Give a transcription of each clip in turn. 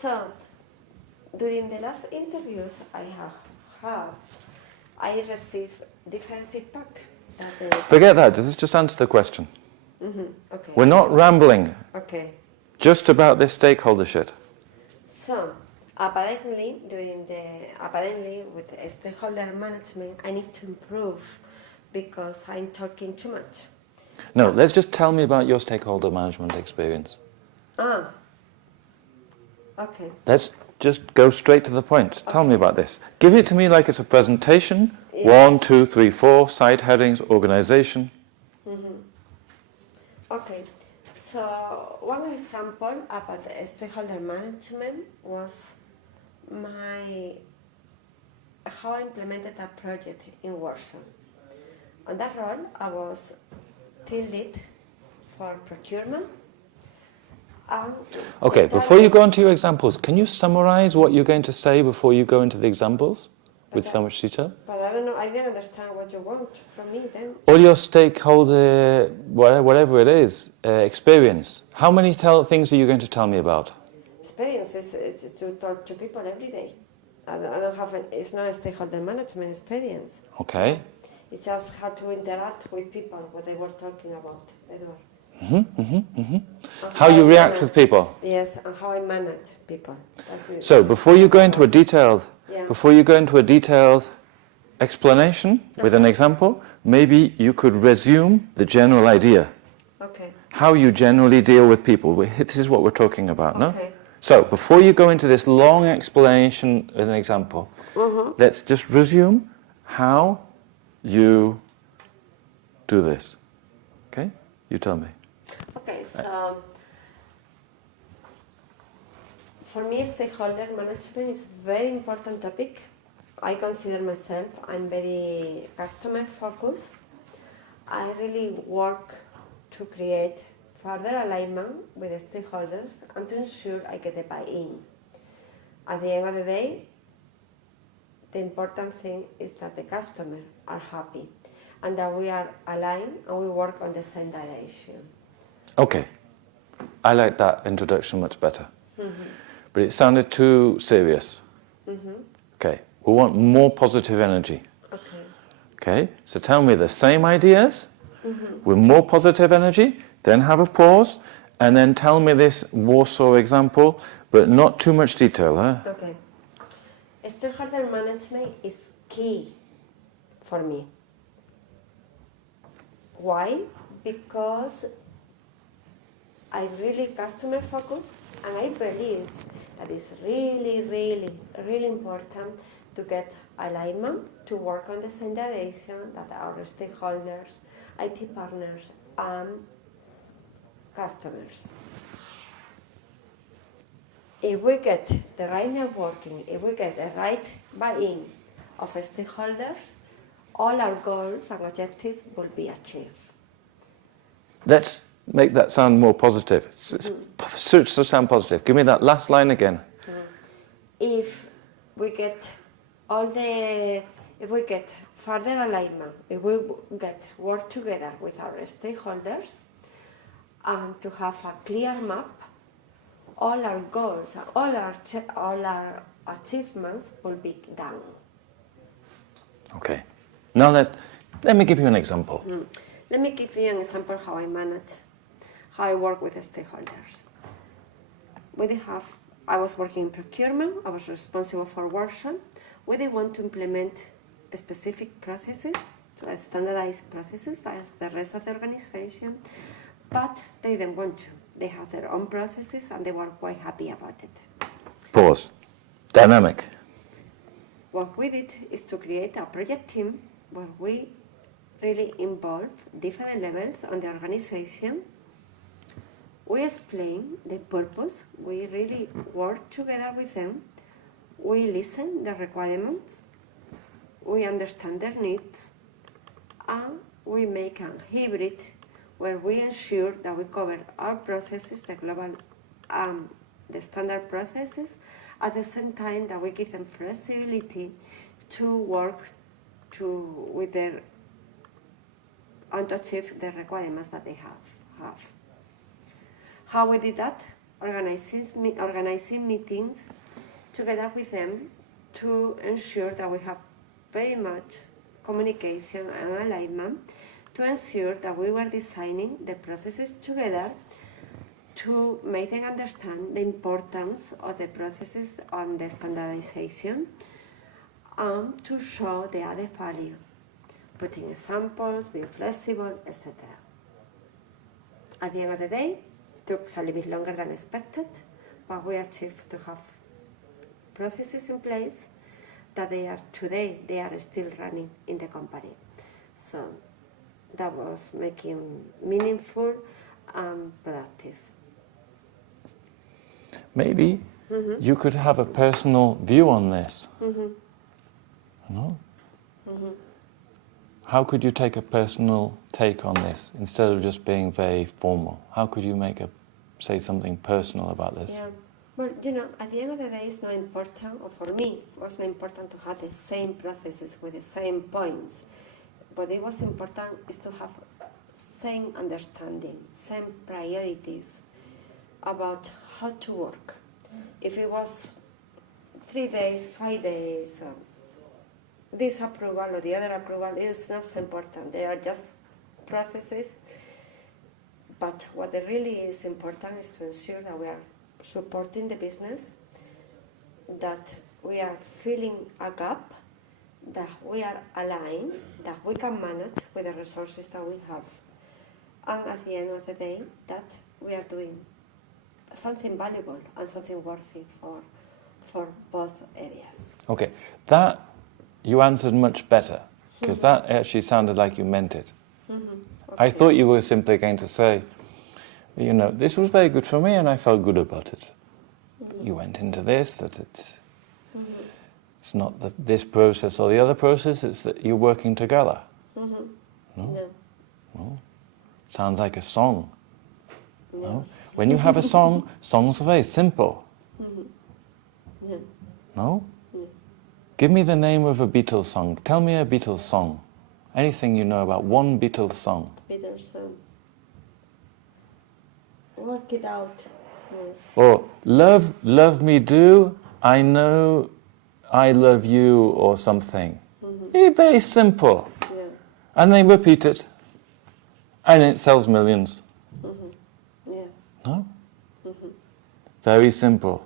So, during the last interviews I received different feedback. Forget that, just answer the question. Okay. We're not rambling. Okay. Just about this stakeholder shit. So, apparently with stakeholder management, I need to improve because I'm talking too much. No, let's just tell me about your stakeholder management experience. Okay. Let's just go straight to the point. Tell me about this. Give it to me like it's a presentation. Yes. 1, 2, 3, 4, side headings, organization. Okay. So one example about the stakeholder management was how I implemented a project in Warsaw. On that role, I was team lead for procurement. Okay, before you go into your examples, can you summarize what you're going to say before you go into the examples with so much detail? But I don't know, I didn't understand what you want from me then. All your stakeholder, whatever it is, experience. How many things are you going to tell me about? Experience is to talk to people every day. I don't have, it's not a stakeholder management experience. Okay. It's just how to interact with people, what they were talking about, Edward. How you react with people. Yes, and how I manage people. That's it. So before you go into a detailed, explanation with an example, maybe you could resume the general idea. Okay. How you generally deal with people. This is what we're talking about, no? Okay. So before you go into this long explanation with an example, let's just resume how you do this. Okay? You tell me. Okay, so for me, stakeholder management is a very important topic. I consider myself, I'm very customer focused. I really work to create further alignment with the stakeholders and to ensure I get a buy-in. At the end of the day, the important thing is that the customers are happy and that we are aligned and we work on the same direction. Okay, I like that introduction much better. But it sounded too serious. Okay, we want more positive energy. Okay, so tell me the same ideas with more positive energy, then have a pause, and then tell me this Warsaw example, but not too much detail, huh? Okay. Stakeholder management is key for me. Why? Because I really customer focused and I believe that it's really, really, really important to get alignment, to work on the same direction that our stakeholders, IT partners and customers. If we get the right networking, if we get the right buy-in of stakeholders, all our goals and objectives will be achieved. Let's make that sound more positive. Suits to sound positive. Give me that last line again. If we get further alignment, if we get work together with our stakeholders and to have a clear map, all our goals and all our achievements will be done. Okay. Now let me give you an example. Let me give you an example how I work with the stakeholders. I was working in procurement, I was responsible for Warsaw. We did want to implement specific processes, standardized processes as the rest of the organization, but they didn't want to. They have their own processes and they were quite happy about it. Pause. Dynamic. What we did is to create a project team where we really involve different levels on the organization. We explain the purpose, we really work together with them, we listen the requirements, we understand their needs, and we make a hybrid where we ensure that we cover our processes, the global, the standard processes, at the same time that we give them flexibility to work with their and to achieve the requirements that they have. How we did that? organizing meetings together with them to ensure that we have very much communication and alignment, to ensure that we were designing the processes together to make them understand the importance of the processes and the standardization, and to show the added value, putting examples, being flexible, etc. At the end of the day, it took a little bit longer than expected, but we achieved to have processes in place that they are still running in the company. So that was making meaningful and productive. Maybe you could have a personal view on this. No? How could you take a personal take on this instead of just being very formal? How could you say something personal about this? Yeah. Well, at the end of the day, it's not important, or for me, it was not important to have the same processes with the same points. What it was important is to have same understanding, same priorities about how to work. If it was 3 days, 5 days, this approval or the other approval is not so important. They are just processes. But what really is important is to ensure that we are supporting the business, that we are filling a gap, that we are aligned, that we can manage with the resources that we have. And at the end of the day, that we are doing something valuable and something worthy for both areas. Okay, that you answered much better, because that actually sounded like you meant it. Okay. I thought you were simply going to say, this was very good for me and I felt good about it. You went into this, that it's not this process or the other process, it's that you're working together. No? No? Sounds like a song. No? When you have a song, songs are very simple. No? Give me the name of a Beatles song. Tell me a Beatles song. Anything you know about one Beatles song. Beatles song. Work it out. Yes. Or love me do, I know I love you, or something. It's very simple. Yeah. And they repeat it. And it sells millions. Yeah. No? Very simple.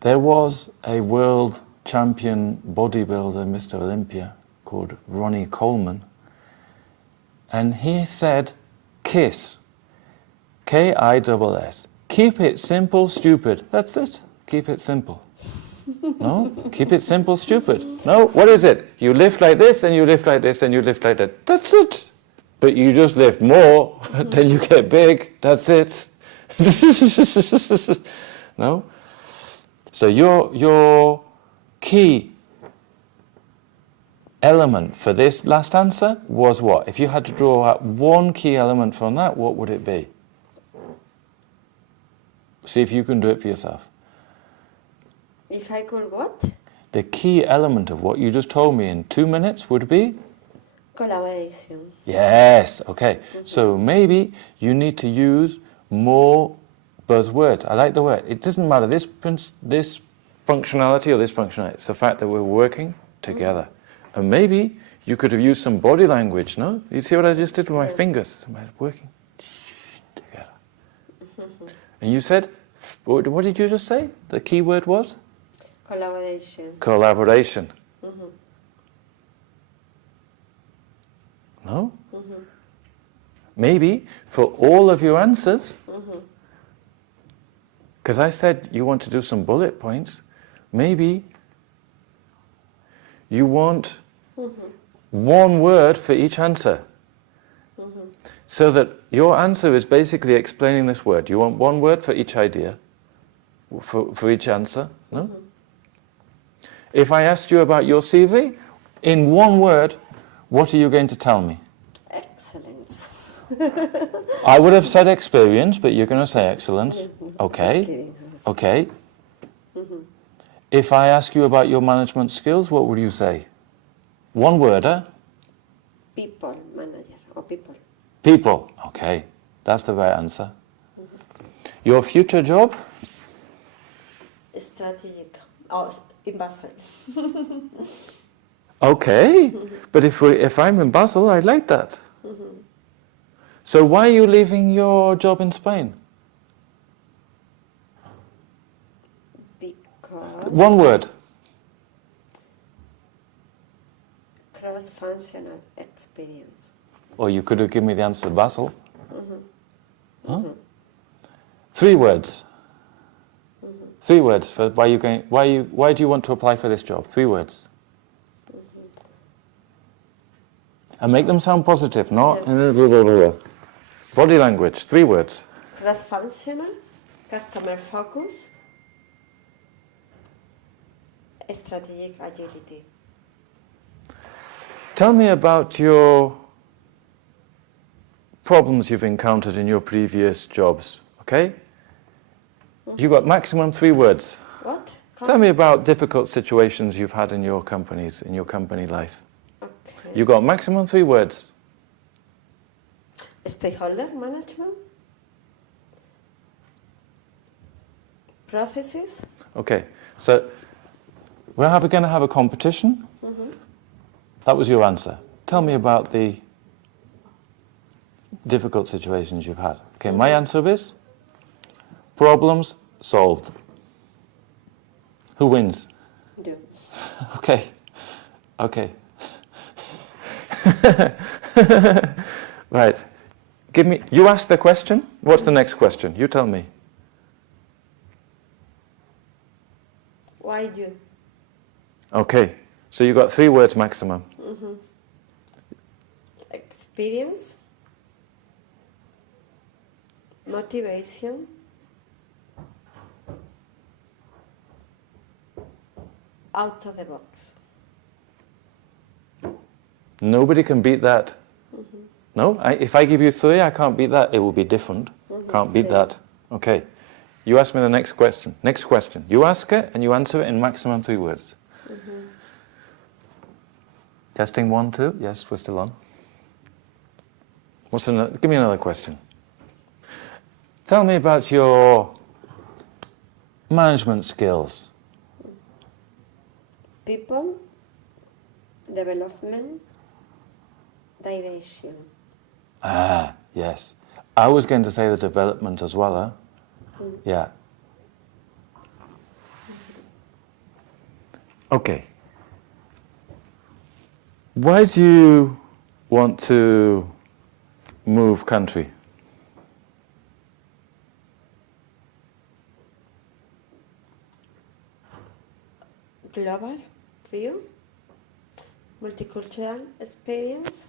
There was a world champion bodybuilder, Mr. Olympia, called Ronnie Coleman, and he said, KISS, K-I-S-S, keep it simple, stupid. That's it, keep it simple. No, keep it simple, stupid. No, what is it? You lift like this, and you lift like this, and you lift like that. That's it. But you just lift more, then you get big, that's it. No? So your key element for this last answer was what? If you had to draw out one key element from that, what would it be? See if you can do it for yourself. If I could what? The key element of what you just told me in 2 minutes would be? Collaboration. Yes, okay. So maybe you need to use more buzzwords. I like the word. It doesn't matter this functionality or this functionality. It's the fact that we're working together. And maybe you could have used some body language, no? You see what I just did with my fingers? I'm working together. And you said, what did you just say? The key word was? Collaboration. Collaboration. No? Maybe for all of your answers, because I said you want to do some bullet points, maybe you want one word for each answer. So that your answer is basically explaining this word. You want one word for each idea, for each answer, no? If I asked you about your CV, in one word, what are you going to tell me? Excellence. I would have said experience, but you're going to say excellence. Okay. Just kidding. Okay. If I ask you about your management skills, what would you say? One word, huh? People manager or people. People. Okay. That's the right answer. Your future job? Strategic. Oh, in Basel. Okay, but if I'm in Basel, I like that. So why are you leaving your job in Spain? Because One word. cross-functional experience. Or you could have given me the answer, Basel. Huh? 3 words. 3 words for why you going. Why do you want to apply for this job? 3 words. And make them sound positive, not blah, blah, blah. Body language. 3 words. Cross-functional, customer focus, strategic agility. Tell me about your problems you've encountered in your previous jobs, okay? You got maximum 3 words. What? Tell me about difficult situations you've had in your companies, in your company life. Okay. You got maximum 3 words. Stakeholder management, processes. Okay, so we're going to have a competition. That was your answer. Tell me about the difficult situations you've had. Okay, my answer is problems solved. Who wins? Do. Okay, okay. Right. You ask the question. What's the next question? You tell me. Why you? Okay, so you got 3 words maximum. Experience, motivation, out of the box. Nobody can beat that. No? If I give you 3, I can't beat that. It will be different. Can't beat that. Okay. You ask me the next question. Next question. You ask it and you answer it in maximum 3 words. Testing 1, 2. Yes, we're still on. What's another? Give me another question. Tell me about your management skills. People, development, direction. Ah, yes. I was going to say the development as well, huh? Yeah. Okay. Why do you want to move country? Global view, multicultural experience,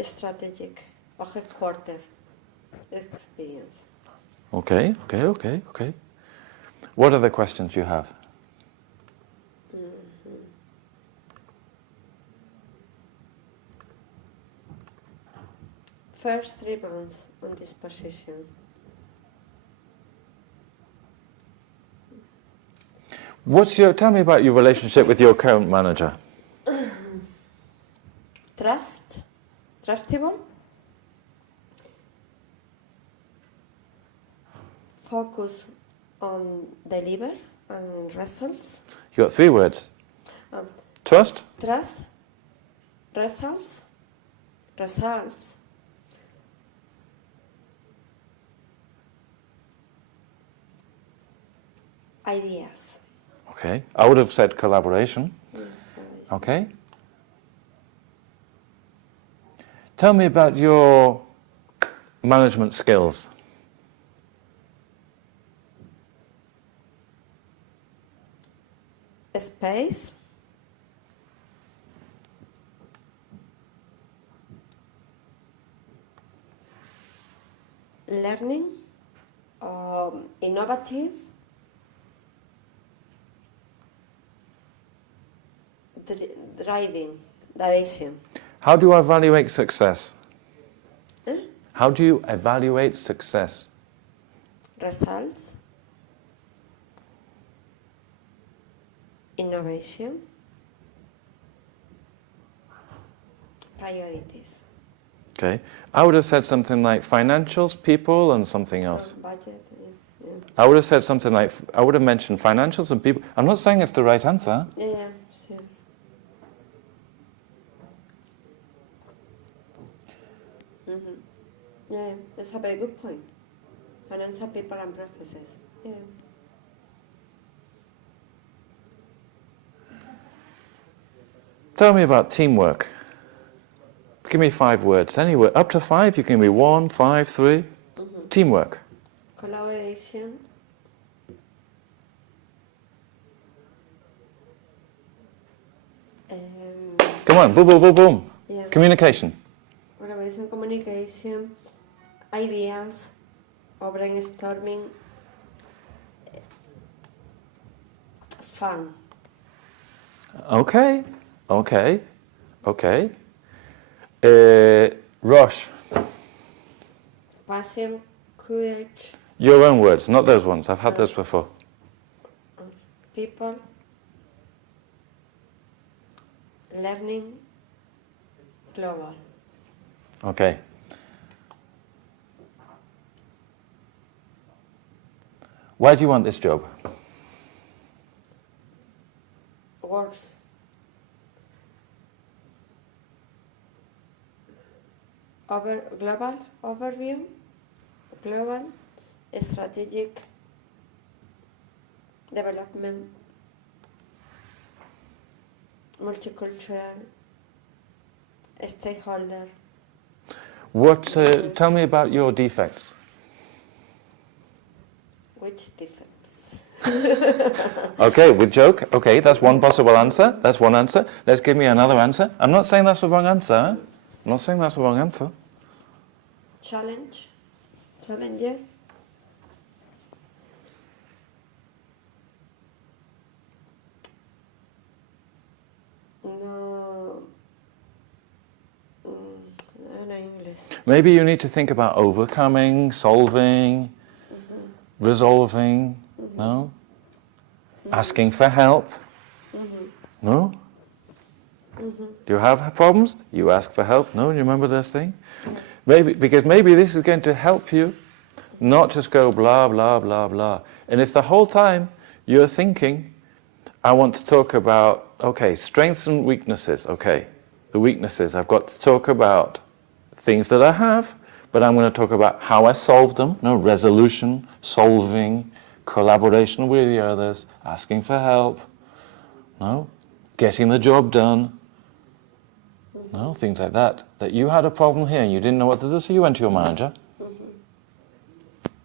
strategic or headquarter experience. Okay. What are the questions you have? First 3 months on this position. Tell me about your relationship with your current manager. Trustable, focus on deliver and results. You got 3 words. Trust, Trust, results, ideas. okay. I would have said collaboration. Okay. Tell me about your management skills. Space, learning, innovative, driving, direction. How do you evaluate success? Huh? How do you evaluate success? Results, innovation, priorities. Okay. I would have said something like financials, people, and something else. Budget. Yeah. I would have said something like, I would have mentioned financials and people. I'm not saying it's the right answer. Yeah, sure. Yeah, that's a very good point. Financial people and processes. Yeah. Tell me about teamwork. Give me 5 words. Anywhere up to 5. You can give me 1, 5, 3. Teamwork. Collaboration. Come on, boom, boom, boom, boom. Yeah. Communication. Collaboration, communication, ideas, or brainstorming, fun. Okay, okay, okay. Rush. Passion, courage, Your own words, not those ones. I've had those before. people, learning, global. Okay. Why do you want this job? Works. Global overview, global strategic development, multicultural, stakeholder. What? Tell me about your defects. Which defects? Okay, with joke. Okay, that's one possible answer. That's one answer. Let's give me another answer. I'm not saying that's the wrong answer. I'm not saying that's the wrong answer. Challenge, challenger. No, I don't know English. Maybe you need to think about overcoming, solving, resolving, no? Asking for help, no? Do you have problems? You ask for help, no? You remember this thing? Maybe, because maybe this is going to help you not just go blah, blah, blah, blah. And if the whole time you're thinking, I want to talk about, okay, strengths and weaknesses, okay. The weaknesses, I've got to talk about things that I have, but I'm going to talk about how I solve them, no, resolution, solving, collaboration with the others, asking for help, no, getting the job done, no, things like that. That you had a problem here and you didn't know what to do, so you went to your manager.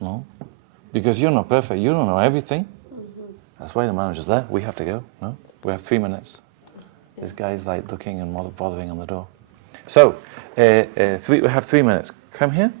No, because you're not perfect, you don't know everything. That's why the manager's there. We have to go, no? We have 3 minutes. This guy's like looking and bothering on the door. So, we have 3 minutes. Come here.